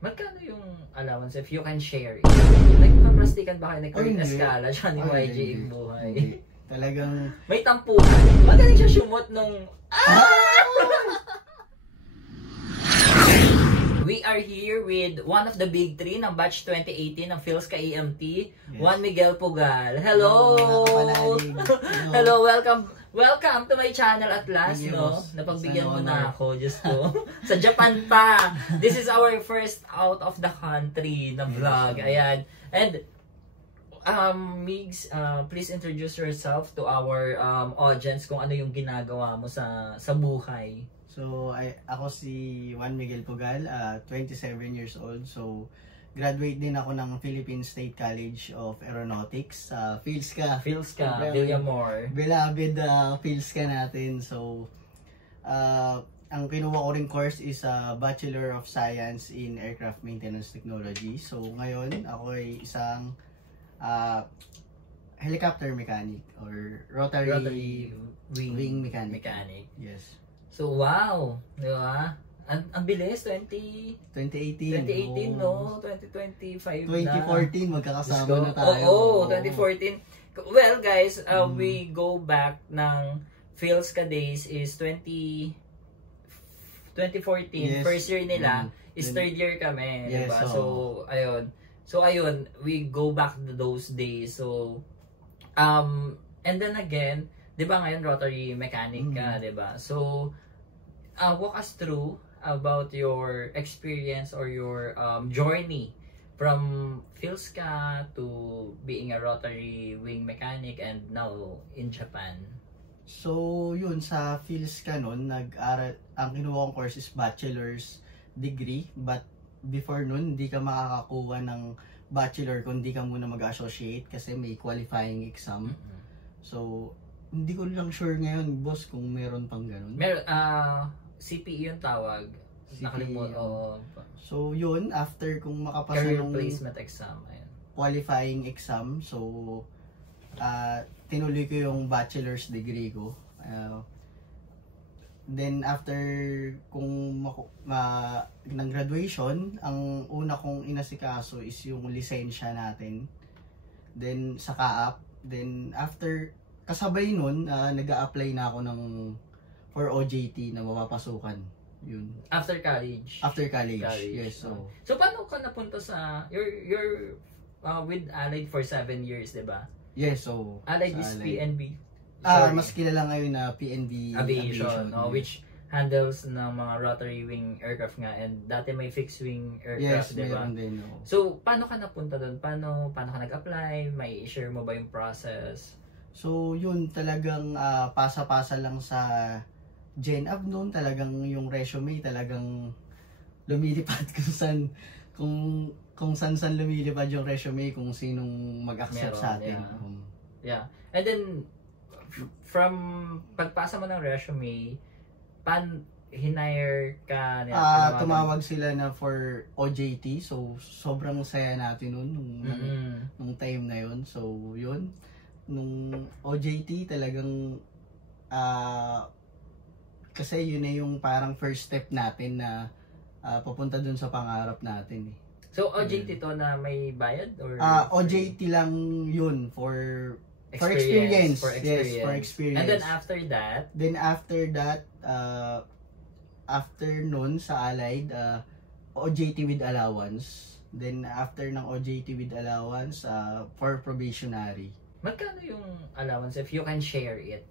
Magkano yung allowance if you can share it? Nagpaplastikan ba kayo ni Kurt Escala siya ni YG Buhay? Hindi. Talagang... May tampuhan. Magaling siya sumot nung... We are here with one of the big three ng batch 2018 ng PhilSka EMT, yes. Juan Miguel Pugal. Hello! Hello, welcome to my channel at last, no? Napagbigyan mo na ako, just ko. Sa Japan pa! This is our first out of the country na vlog. Ayan. And, Migs, please introduce yourself to our audience kung ano yung ginagawa mo sa buhay. So, ako si Juan Miguel Pugal, 27 years old. So, graduate din ako ng Philippine State College of Aeronautics, PhilSka. PhilSka, Villamor. Beloved PhilSka natin. So, ang kinuha ko ring course is Bachelor of Science in Aircraft Maintenance Technology. So, ngayon, ako ay isang helicopter mechanic or rotary wing mechanic. Yes. So, wow! Di ba? Ang bilis, 2018, no? 2025 na. 2014, magkakasama na tayo. Oo, 2014. Well, guys, we go back ng PhilSka days is 2014. Yes. First year nila is third year kami. Yes, diba? So, ayun. We go back to those days. So, and then again, di ba ngayon rotary mechanic ka, di ba? So, walk us through about your experience or your journey from PhilSka to being a rotary wing mechanic and now in Japan. So, yun, sa PhilSka nun, ang kinuha kong course is bachelor's degree, but before nun, hindi ka makakakuha ng bachelor kung hindi ka muna mag-associate kasi may qualifying exam. So, hindi ko lang sure ngayon, boss, kung meron pang ganun. CPE yung tawag. Nakalimutan. So, yun, after kung makapasa career ng placement exam. Ayan. Qualifying exam, so, tinuloy ko yung bachelor's degree ko. Then, after kung ng graduation, ang una kong inasikaso is yung lisensya natin. Then, sa CAAP. Then, after kasabay nun, nag-a-apply na ako for OJT na mapapasukan. Yun. After college? After college. Yes. So, paano ka napunta sa... You're with Allied for 7 years, diba? Yes, so... Allied is PNB. Mas kilala ngayon na PNB Aviation. Which handles ng mga rotary wing aircraft nga. And dati may fixed wing aircraft, yes, diba? Meron din. So, paano ka napunta doon? Paano ka nag-apply? May share mo ba yung process? So, yun, talagang pasa-pasa lang sa GenAv noon, talagang yung resume talagang lumilipad kung saan lumilipad yung resume, kung sinong mag-accept sa atin. Yeah. And then, from pagpasa mo ng resume, hinire ka nila? Tumawag sila na for OJT, so sobrang saya natin noon nung time na yun. So, yun. Nung OJT talagang kasi yun na yung parang first step natin na papunta dun sa pangarap natin. So OJT to na may bayad or OJT lang yun for experience. Yes, for experience. And then after that, after nun sa Allied, OJT with allowance. Then after ng OJT with allowance, for probationary. Magkano yung allowance if you can share it?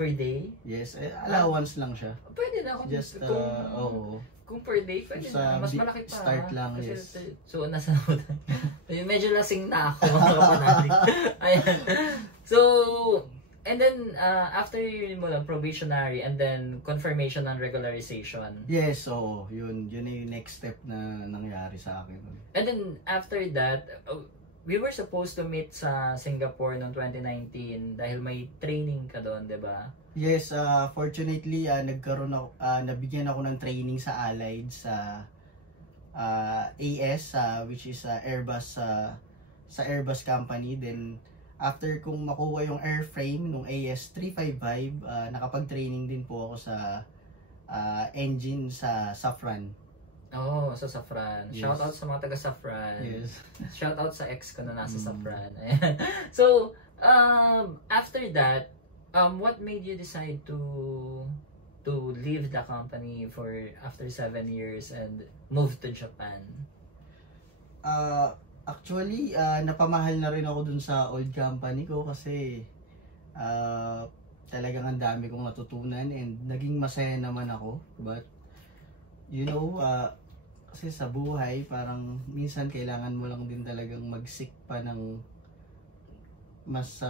Per day? Yes, allowance lang siya. Pwede na kung per day, pwede na. Mas malaki pa. Start lang, yes. So, nasa medyo lasing na ako mga kapanalig. Ayan. So, and then, after mo lang, probationary, and then, confirmation and regularization. Yes, so, yun yung next step na nangyari sa akin. And then, after that, we were supposed to meet sa Singapore noong 2019 dahil may training ka doon, di ba? Yes, fortunately, nabigyan ako ng training sa Allied sa AS, which is Airbus, sa Airbus company. Then, after kong makuha yung airframe nung AS355, nakapag-training din po ako sa engine sa Safran. Oh, sa Safran. Yes. Shout out sa mga taga Safran. Yes. Shout out sa ex ko na nasa Safran. Ayan. So, after that, what made you decide to leave the company for after 7 years and move to Japan? Actually, napamahal na rin ako dun sa old company ko kasi talagang ang dami kong natutunan and naging masaya naman ako. But, you know, kasi sa buhay, parang minsan kailangan mo lang din talagang mag-seek pa ng mas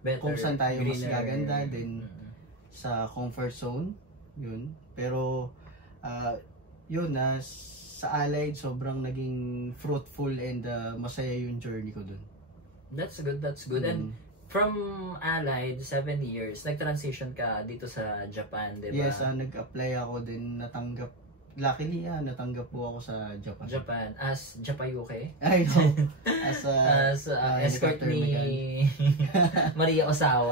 Better, kung saan tayo mas greener. gaganda din sa comfort zone. Yun. Pero, yun sa Allied, sobrang naging fruitful and masaya yung journey ko dun. That's good, that's good. And from Allied, 7 years, nag-transition ka dito sa Japan, di ba? Yes, nag-apply ako din, natanggap. Luckily, natanggap po ako sa Japan. Japan, as Japayuke. Ay, no. As Escort helicopter ni Maria Osawa.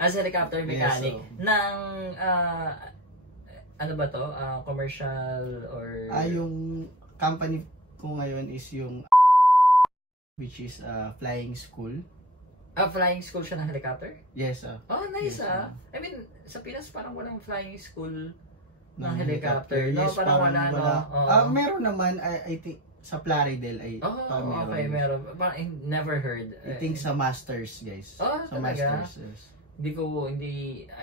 As helicopter mechanic. Yes, Ng, ano ba to? Commercial or... yung company ko ngayon is yung which is flying school. Flying school siya ng helicopter? Yes, Oh, nice yes, I mean, sa Pinas parang walang flying school ng helicopter. helicopter. No, Yes, parang wala, no? Oo. Meron naman, I think, sa Plaridel ay Oh, okay, meron. Parang never heard. I think sa Masters, guys. Oh, sa talaga? Masters, yes.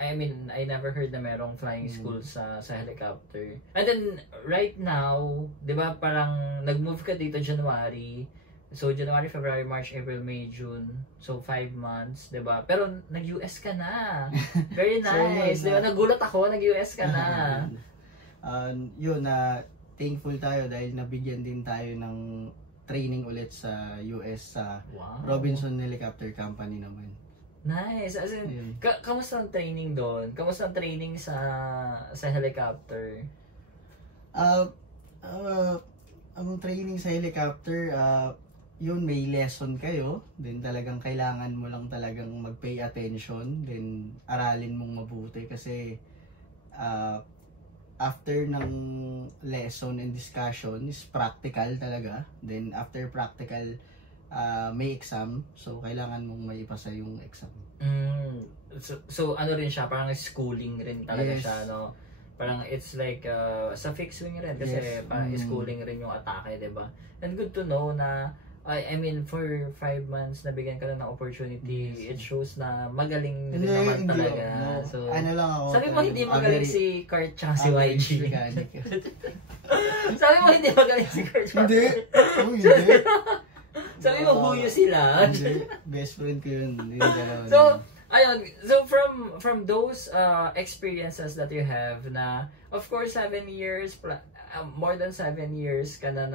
I mean, I never heard na merong flying school sa helicopter. And then, right now, di ba, parang nag-move ka dito January. So, January, February, March, April, May, June. So, 5 months, di ba? Pero, nag-US ka na. Very nice. So, di ba? Nagulat ako, nag-US ka na. Yun, thankful tayo dahil nabigyan din tayo ng training ulit sa US sa Wow. Robinson Helicopter Company naman. Nice. As in, Yun. kamusta ang training doon? Kamusta ang training sa helicopter? Ang training sa helicopter, yun, may lesson kayo. Then talagang kailangan mo lang talagang mag-pay attention. Then aralin mong mabuti kasi after ng lesson and discussion is practical talaga. Then after practical, may exam. So kailangan mong maipasa yung exam. So ano rin siya, parang schooling rin talaga Yes. siya, no? Parang it's like sa fixed wing rin kasi Yes. parang schooling rin yung atake, 'di ba? And good to know na I mean for 5 months nabigyan ka na ng opportunity. Yes. It shows na magaling Hindi, din naman hindi talaga. ako. No. So Ano lang ako. sabi mo hindi magaling si Kurt tsaka si average YG. mechanic. Sabi mo hindi magaling si Kurt. Hindi. Oh, hindi. Sabi mo huyo sila. Hindi. Best friend ko yun. Hindi dalawa. So, ayun, so from those experiences that you have na, of course, 7 years, more than 7 years ka na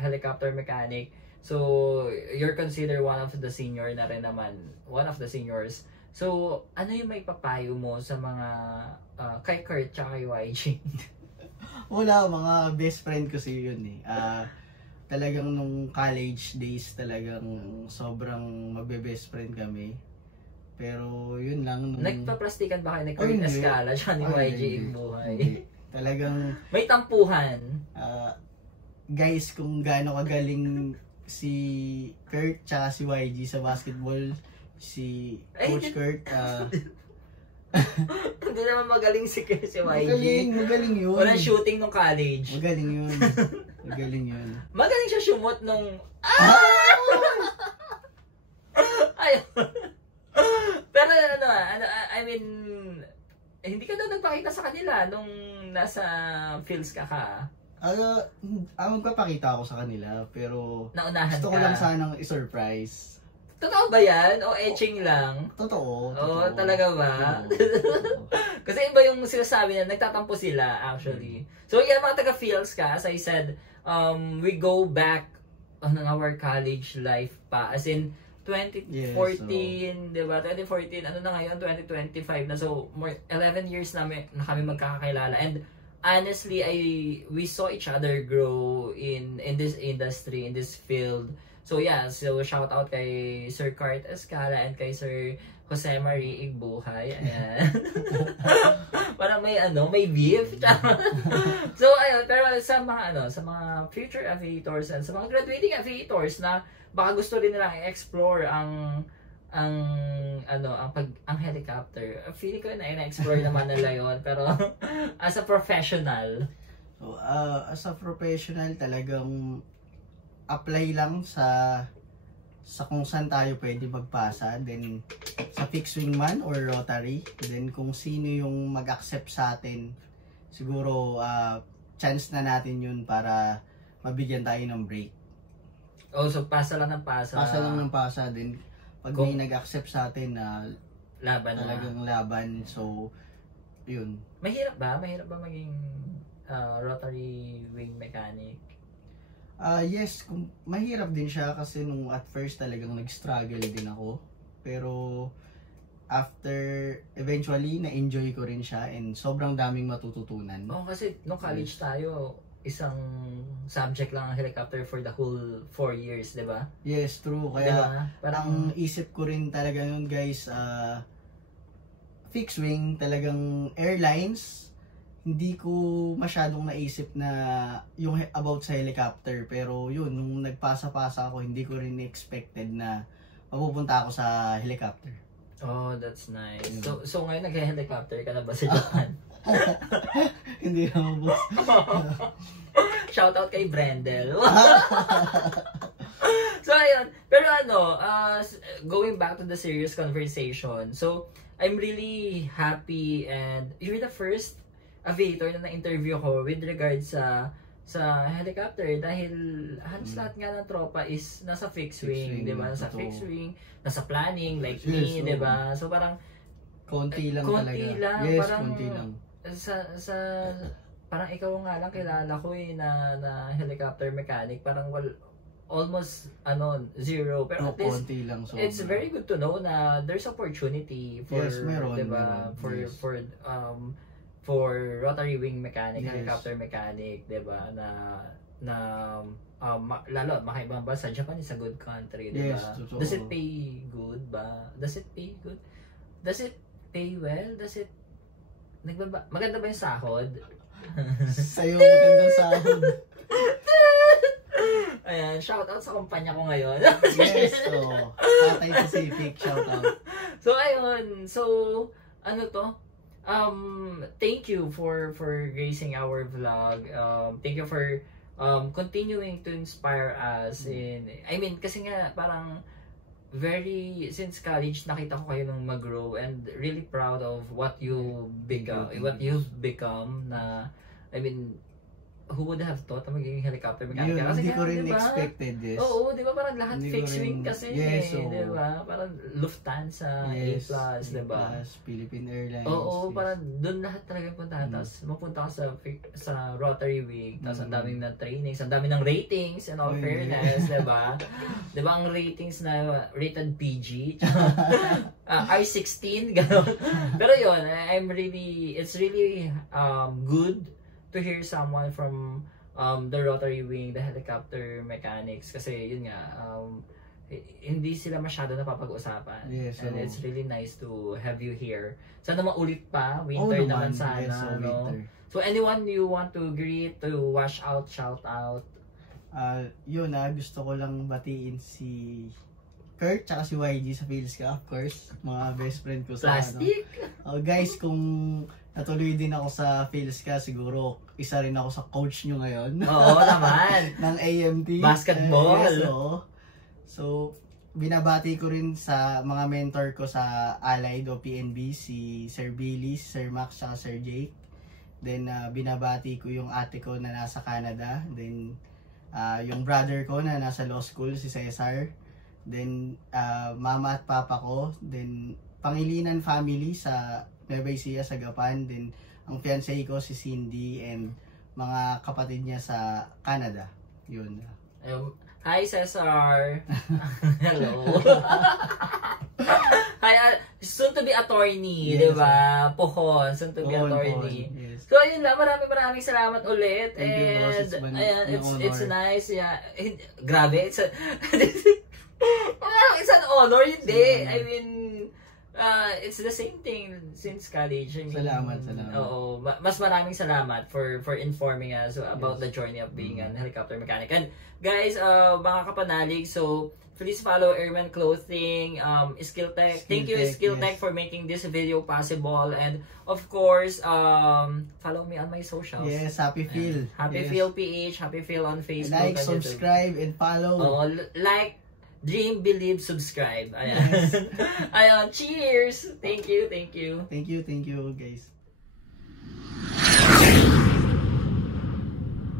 helicopter mechanic. So, you're considered one of the senior na rin naman, one of the seniors. So, ano yung may papayo mo sa mga, kay Kurt tsaka kay YG? Wala, mga best friend ko si yun eh. Talagang nung college days talagang sobrang magbe-best friend kami. Pero yun lang nung... Nagpa-plastikan ba kayo ni Ay, Kurt hindi. Escala tsaka ni Ay, YG hindi. Imbuhay? Hindi. Talagang May tampuhan. guys, kung gaano kagaling si Kurt tsaka si YG sa basketball, si Coach Kurt, Hindi naman magaling si YG. magaling yun. Walang shooting nung college. Magaling yun. Magaling yun. Magaling siya shumot nung... Ay! Pero I mean, hindi ka daw nagpakita sa kanila nung nasa Phils ka. Magpapakita ako sa kanila, pero Naunahan gusto ka. ko lang sanang i-surprise. Totoo ba yan? O etching lang? Totoo. Oo, talaga ba? Oo. Kasi iba yung sinasabi na nagtatampo sila actually. So yan mga taga-Phils ka, as I said, we go back on our college life pa. As in, 2014, di ba? 2014, ano na ngayon? 2025 na. So, more 11 years na kami magkakakilala. And honestly, we saw each other grow in this industry, in this field. So yeah, so shout out kay Sir Cart Escala and kay Sir Jose Marie Igbuhay. Ayan. Parang may beef. So ayun, pero sa mga future aviators and sa mga graduating aviators na baka gusto rin nilang i-explore ang helicopter. Feeling ko na-explore naman nila yon, pero as a professional. So, as a professional, talagang apply lang sa kung saan tayo pwede magpasa, then sa fixed wing man or rotary, then kung sino yung mag-accept sa atin, siguro chance na natin yun para mabigyan tayo ng break. Oh, so pasa lang ng pasa. Pasa lang ng pasa, then pag may nag-accept sa atin na laban talagang laban, so yun. Mahirap ba maging rotary wing mechanic? Yes, mahirap din siya kasi nung at first talagang nag-struggle din ako. Pero after, eventually, na-enjoy ko rin siya and sobrang daming matututunan. Oh, kasi nung college tayo, isang subject lang ang helicopter for the whole 4 years, di ba? Yes, true. Kaya diba? Parang ang isip ko rin talaga nun guys, fixed wing, talagang airlines, hindi ko masyadong naisip na yung about sa helicopter. Pero yun, nung nagpasa-pasa ako, hindi ko rin expected na mapupunta ako sa helicopter. Oh, that's nice. So ngayon nag-helicopter ka na ba sa Japan? Hindi naman, boss. Shout out kay Brendel. So ayun, pero going back to the serious conversation. So I'm really happy and you're the first aviator na na-interview ko with regards sa helicopter dahil halos lahat nga ng tropa is nasa fixed wing, di ba? Nasa fixed wing, nasa planning like me, di ba? So parang konti lang talaga. Yes, parang, konti lang. Parang ikaw nga lang kilala ko na helicopter mechanic, parang almost zero, pero at least konti lang, so it's very good to know na there's opportunity for, yes, meron, diba? meron. Yes. For rotary wing mechanic, yes. helicopter mechanic, diba? Lalo makaibang bansa, Japan is a good country, diba? Yes, totoo. Does it pay good ba? Does it pay good? Does it pay well? Does it maganda ba yung sahod? Sa'yo magandang sahod. Ayan, shout out sa kumpanya ko ngayon. Yes, so Cathay Pacific, shout out. So ayun, thank you for gracing our vlog. Thank you for continuing to inspire us kasi nga parang since college nakita ko kayo nung mag-grow and really proud of what you've become na who would have thought na magiging helicopter mechanic? Kasi hindi ko rin expected this. Oo, di ba parang lahat fixed wing kasi di ba? Parang Lufthansa, yes, A+, di ba? Philippine Airlines. Oo, parang doon lahat talaga puntahan. Tapos mapunta ka sa rotary wing, tapos ang daming na trainings, ang daming ng ratings and all fairness, di ba? Di ba ang ratings na rated PG, R16, gano'n. Pero yun, it's really good to hear someone from the rotary wing, the helicopter mechanics, kasi yun nga, hindi sila masyado napapag-usapan. Yes, and it's really nice to have you here. Sana maulit pa, winter naman sana. Yes, no? winter. So anyone you want to greet, to wash out, shout out? Gusto ko lang batiin si Kurt tsaka si YG sa Philska, of course. Mga best friend ko sa Plastic? Guys, kung natuloy din ako sa Philska, siguro isa rin ako sa coach nyo ngayon. Oo naman. ng AMT. Basketball. Yes, so, binabati ko rin sa mga mentor ko sa Allied o PNB, si Sir Billy, Sir Max, tsaka Sir Jake. Then, binabati ko yung ate ko na nasa Canada. Then, yung brother ko na nasa law school, si Cesar. Then, mama at papa ko. Then, Pangilinan family sa Nueva Ecija sa Gapan. Then, ang fiancé ko si Cindy and mga kapatid niya sa Canada. Yun. Hi, Cesar! Hello! Hi, soon to be attorney, Yes, di ba? Pohon, soon to be attorney. Yes. So ayun lang, maraming salamat ulit. Thank you, And boss. ayan, it's honor. nice. Yeah. Grabe, it's an honor, hindi. I mean, it's the same thing since college. I mean, Salamat. Oo, mas maraming salamat for informing us about the journey of being a helicopter mechanic. And guys, mga kapanalig, so please follow Airman Clothing, Skill Tech. Thank you, Skill Tech, for making this video possible. And of course, follow me on my socials. Yes, Happy Feel. Happy Feel PH, Happy Feel on Facebook. Like, and subscribe, and follow. Oh, like, dream, believe, subscribe. Ayan. Ayan, cheers! Thank you. Thank you, guys.